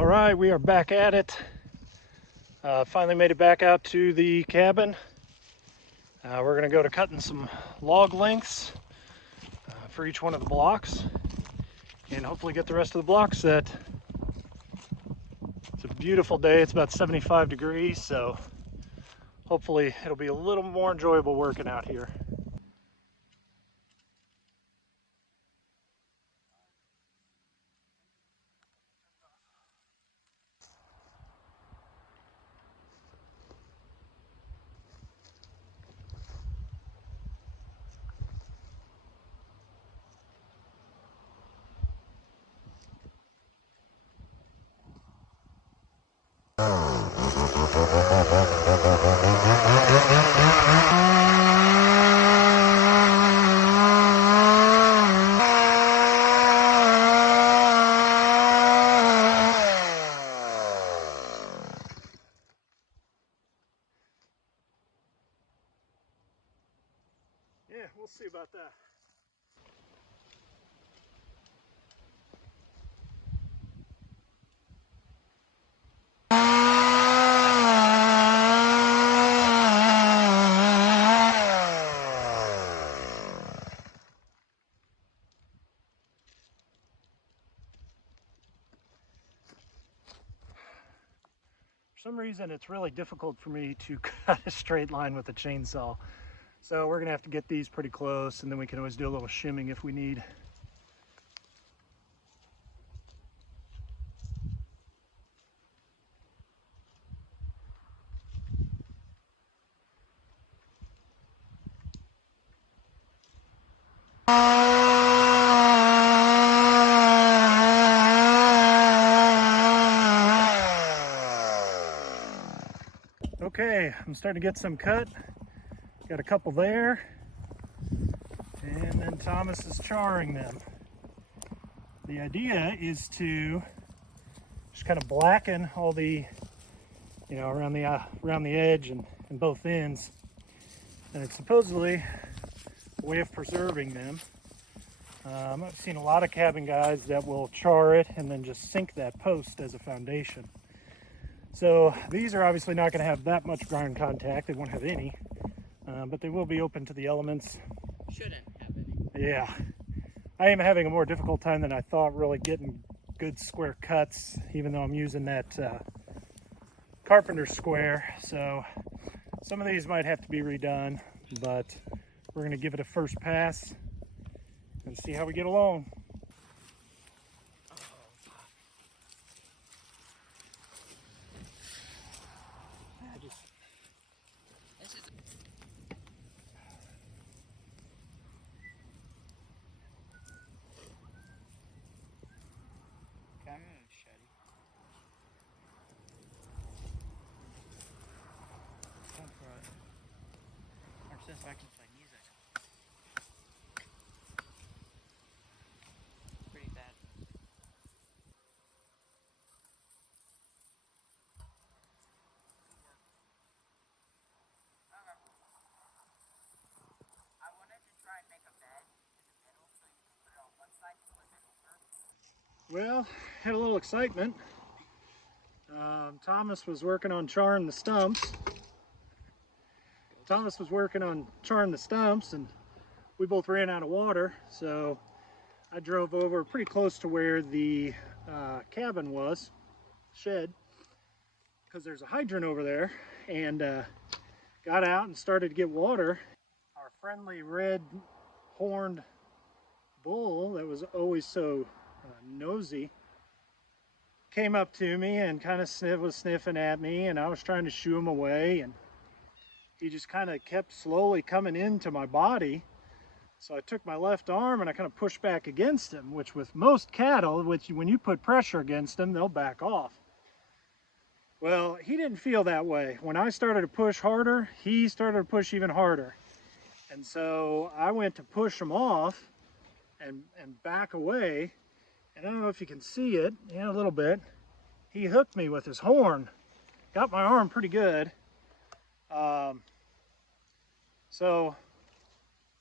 All right, we are back at it. Finally made it back out to the cabin. We're going to go to cutting some log lengths for each one of the blocks and hopefully get the rest of the blocks set. It's a beautiful day. It's about 75 degrees, so hopefully it'll be a little more enjoyable working out here. Yeah, we'll see about that. For some reason, it's really difficult for me to cut a straight line with a chainsaw. So we're gonna have to get these pretty close, and then we can always do a little shimming if we need. Okay, I'm starting to get some cut. Got a couple there. And then Thomas is charring them. The idea is to just kind of blacken all the, around the edge and both ends. And it's supposedly a way of preserving them. I've seen a lot of cabin guys that will char it and then just sink that post as a foundation. So these are obviously not going to have that much ground contact. They won't have any, but they will be open to the elements. Shouldn't have any. Yeah. I am having a more difficult time than I thought really getting good square cuts, even though I'm using that carpenter square. So some of these might have to be redone, but we're going to give it a first pass and see how we get along. I can play music. Pretty bad. I wanted to try and make a bed in the middle so you can put it on one side and flip it over. Well, had a little excitement. Thomas was working on charring the stumps. And we both ran out of water, so I drove over pretty close to where the cabin was, shed, because there's a hydrant over there, and got out and started to get water. Our friendly red horned bull that was always so nosy came up to me and kind of was sniffing at me, and I was trying to shoo him away, and he just kind of kept slowly coming into my body. So I took my left arm and I kind of pushed back against him, which with most cattle, when you put pressure against them, they'll back off. Well, he didn't feel that way. When I started to push harder, he started to push even harder. And so I went to push him off and back away. And I don't know if you can see it, yeah, a little bit. He hooked me with his horn, got my arm pretty good. So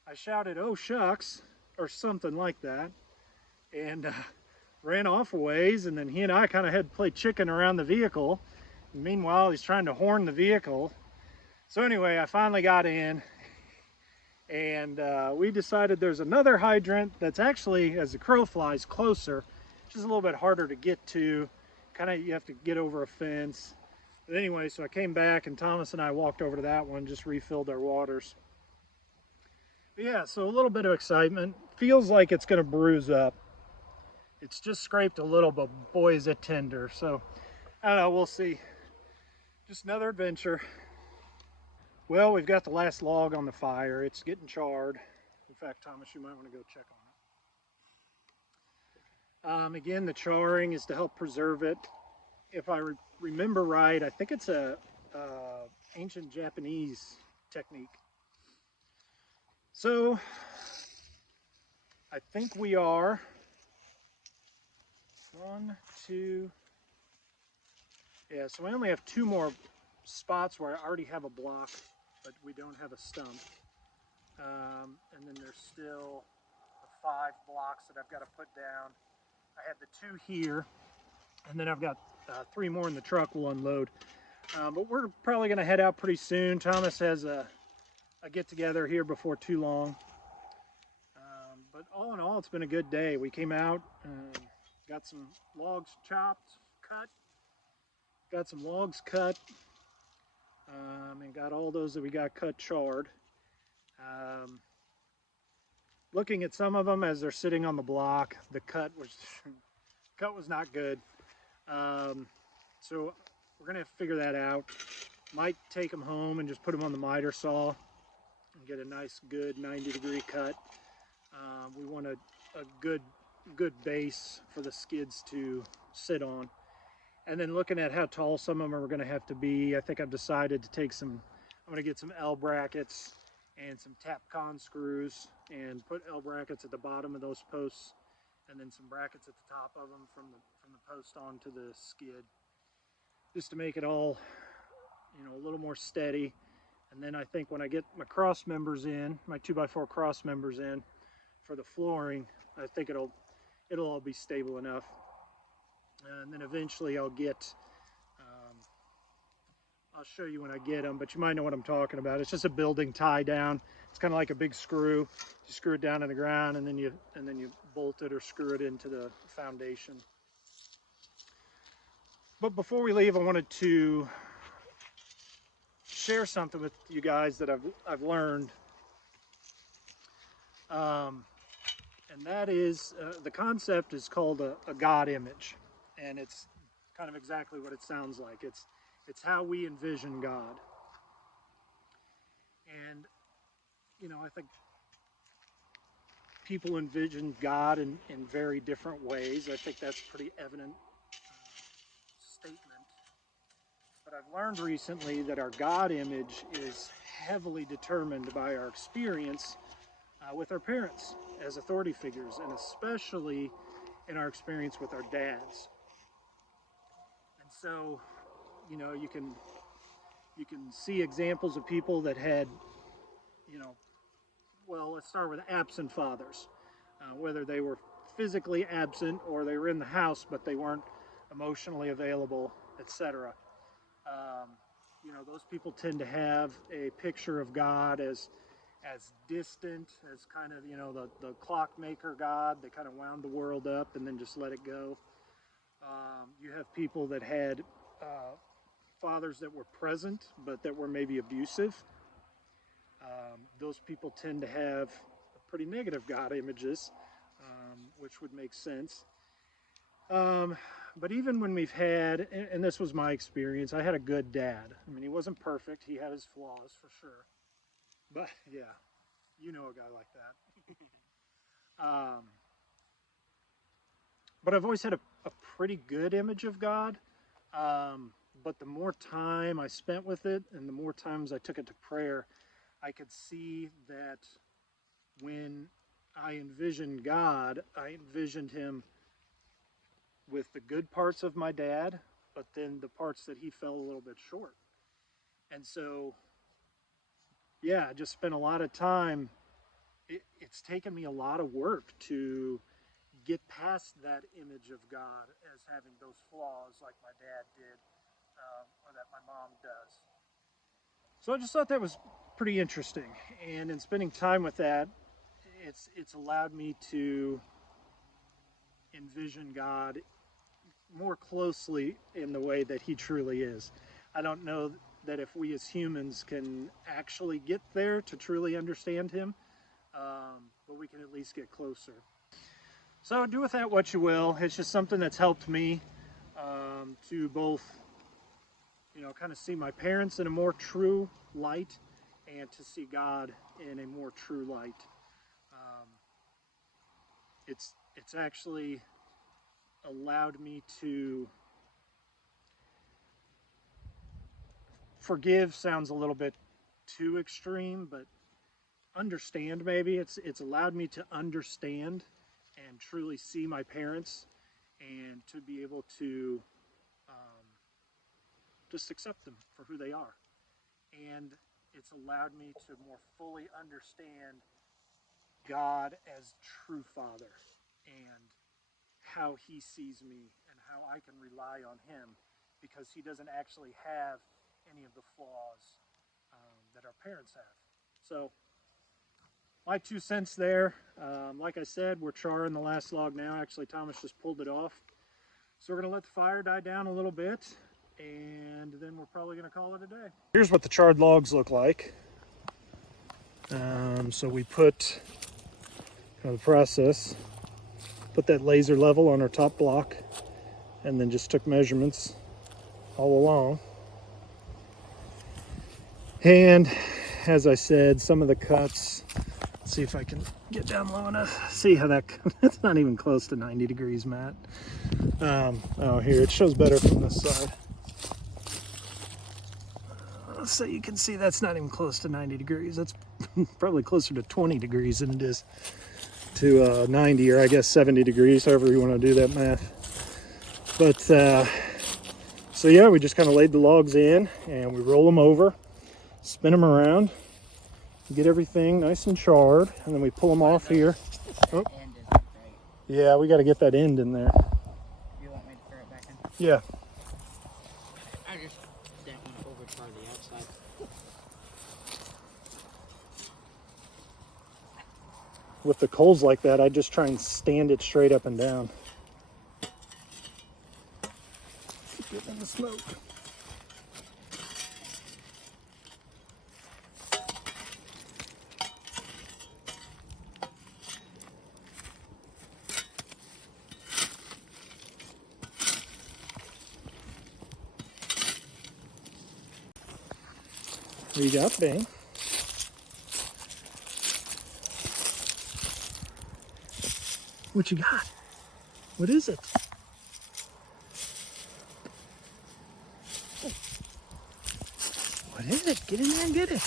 I shouted, "Oh shucks," or something like that. And ran off a ways, and then he and I kind of had to play chicken around the vehicle. And meanwhile, he's trying to horn the vehicle. So anyway, I finally got in, and we decided there's another hydrant that's actually, as the crow flies, closer, just a little bit harder to get to. Kind of, you have to get over a fence. But anyway, so I came back, and Thomas and I walked over to that one, just refilled our waters. But yeah, so a little bit of excitement. Feels like it's going to bruise up. It's just scraped a little, but boy, is it tender. So I don't know, we'll see. Just another adventure. Well, we've got the last log on the fire. It's getting charred. In fact, Thomas, you might want to go check on it. Again, the charring is to help preserve it. If I remember right, I think it's a ancient Japanese technique. So I think we are 1, 2. Yeah, so I only have 2 more spots where I already have a block, but we don't have a stump. And then there's still the 5 blocks that I've got to put down. I had the 2 here, and then I've got 3 more in the truck we'll unload. But we're probably going to head out pretty soon. Thomas has a get-together here before too long. But all in all, it's been a good day. We came out, got some logs chopped, cut, got some logs cut, and got all those that we got cut charred. Looking at some of them as they're sitting on the block, the cut was not good. So we're gonna have to figure that out. Might take them home and just put them on the miter saw and get a nice, good 90-degree cut. We want a good base for the skids to sit on. And then looking at how tall some of them are going to have to be, I think I've decided to take some, I'm going to get some L brackets and some Tapcon screws and put L brackets at the bottom of those posts, and then some brackets at the top of them from the post onto the skid, just to make it all, a little more steady. And then I think when I get my cross members in, my 2x4 cross members in for the flooring, I think it'll all be stable enough. And then eventually I'll show you when I get them, but you might know what I'm talking about. It's just a building tie down. It's kind of like a big screw. You screw it down in the ground, and then you bolt it or screw it into the foundation. But before we leave, I wanted to share something with you guys that I've learned, and that is the concept is called a God image, and it's kind of exactly what it sounds like. It's how we envision God. And, I think people envision God in very different ways. I think that's a pretty evident statement. But I've learned recently that our God image is heavily determined by our experience with our parents as authority figures, and especially in our experience with our dads. And so, you can see examples of people that had, well, let's start with absent fathers, whether they were physically absent or they were in the house but they weren't emotionally available, etc. Those people tend to have a picture of God as distant, as kind of, the clockmaker God. They kind of wound the world up and then just let it go. You have people that had fathers that were present but that were maybe abusive. Those people tend to have pretty negative God images, which would make sense. But even when we've had, and this was my experience, I had a good dad. I mean, he wasn't perfect. He had his flaws for sure. But yeah, you know a guy like that. But I've always had a pretty good image of God. But the more time I spent with it and the more times I took it to prayer, I could see that when I envisioned God, I envisioned him with the good parts of my dad, but then the parts that he fell a little bit short. And so, yeah, I just spent a lot of time. It's taken me a lot of work to get past that image of God as having those flaws like my dad did, or that my mom does. So I just thought that was pretty interesting, and in spending time with that, it's allowed me to envision God more closely in the way that He truly is. I don't know that if we as humans can actually get there to truly understand Him, but we can at least get closer. So do with that what you will. It's just something that's helped me to both, kind of see my parents in a more true light and to see God in a more true light. It's actually allowed me to forgive. Sounds a little bit too extreme, but understand, maybe it's allowed me to understand and truly see my parents and to be able to just accept them for who they are. And it's allowed me to more fully understand God as true Father and how He sees me and how I can rely on Him, because He doesn't actually have any of the flaws that our parents have. So my 2 cents there. Like I said, we're charring the last log now. Actually, Thomas just pulled it off. So we're going to let the fire die down a little bit, and then we're probably going to call it a day. Here's what the charred logs look like. So we put the process, put that laser level on our top block, and then just took measurements all along. And as I said, some of the cuts, let's see if I can get down low enough. See how that's not even close to 90 degrees, Matt. Oh, here, it shows better from this side. So you can see that's not even close to 90 degrees. That's probably closer to 20 degrees than it is to 90, or I guess 70 degrees, however you want to do that math. But so yeah, we just kind of laid the logs in and we roll them over, spin them around, get everything nice and charred, and then we pull them off here. Oh. Yeah, we got to get that end in there. You want me to throw it back in? Yeah. I just didn't want to overchar the outside. With the coals like that, I just try and stand it straight up and down. Keep getting in the smoke. What you got, Bang? What you got? What is it? What is it? Get in there and get it.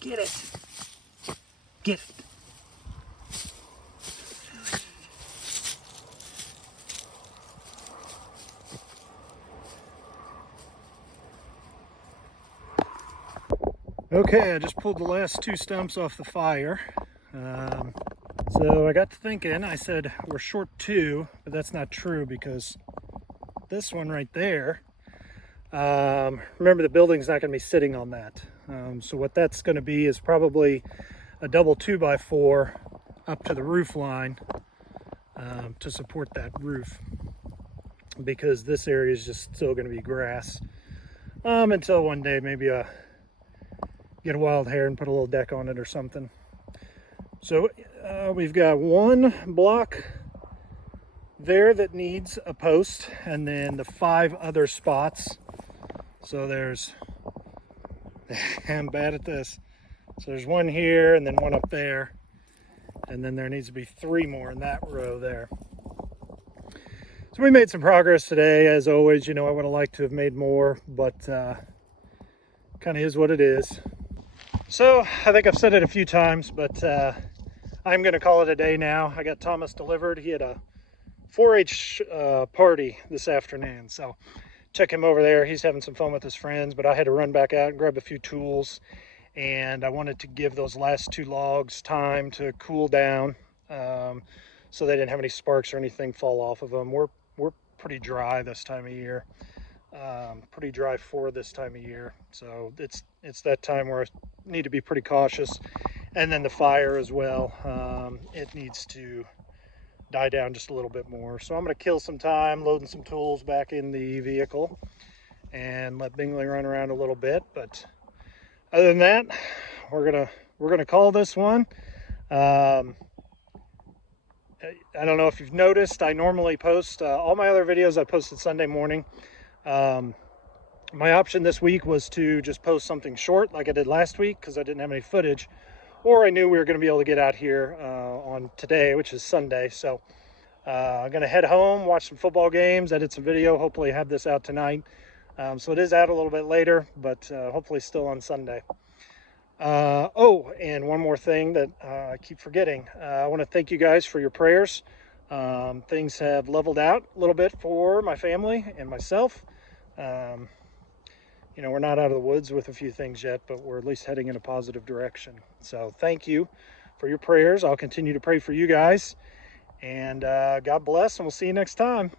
Get it. Get it. Okay, I just pulled the last 2 stumps off the fire. So I got to thinking, I said we're short 2, but that's not true, because this one right there, remember the building's not going to be sitting on that. So what that's going to be is probably a double 2x4 up to the roof line to support that roof, because this area is just still going to be grass until one day maybe get a wild hair and put a little deck on it or something. So we've got 1 block there that needs a post, and then the 5 other spots. So there's, I'm bad at this. So there's 1 here and then 1 up there. And then there needs to be 3 more in that row there. So we made some progress today. As always, I would have liked to have made more, but kind of is what it is. So I think I've said it a few times, but I'm going to call it a day now. I got Thomas delivered. He had a 4-H party this afternoon, so check him over there. He's having some fun with his friends, but I had to run back out and grab a few tools and I wanted to give those last 2 logs time to cool down, so they didn't have any sparks or anything fall off of them. We're pretty dry this time of year, pretty dry for this time of year, so it's that time where I need to be pretty cautious. And then the fire as well, it needs to die down just a little bit more. So I'm going to kill some time loading some tools back in the vehicle and let Bingley run around a little bit. But other than that, we're gonna call this one. I don't know if you've noticed, I normally post all my other videos I posted Sunday morning. My option this week was to just post something short like I did last week because I didn't have any footage, or I knew we were going to be able to get out here on today, which is Sunday. So I'm going to head home, watch some football games, edit some video, hopefully have this out tonight. So it is out a little bit later, but hopefully still on Sunday. Oh, and one more thing that I keep forgetting. I want to thank you guys for your prayers. Things have leveled out a little bit for my family and myself. You know, we're not out of the woods with a few things yet, but we're at least heading in a positive direction. So thank you for your prayers. I'll continue to pray for you guys. And God bless, and we'll see you next time.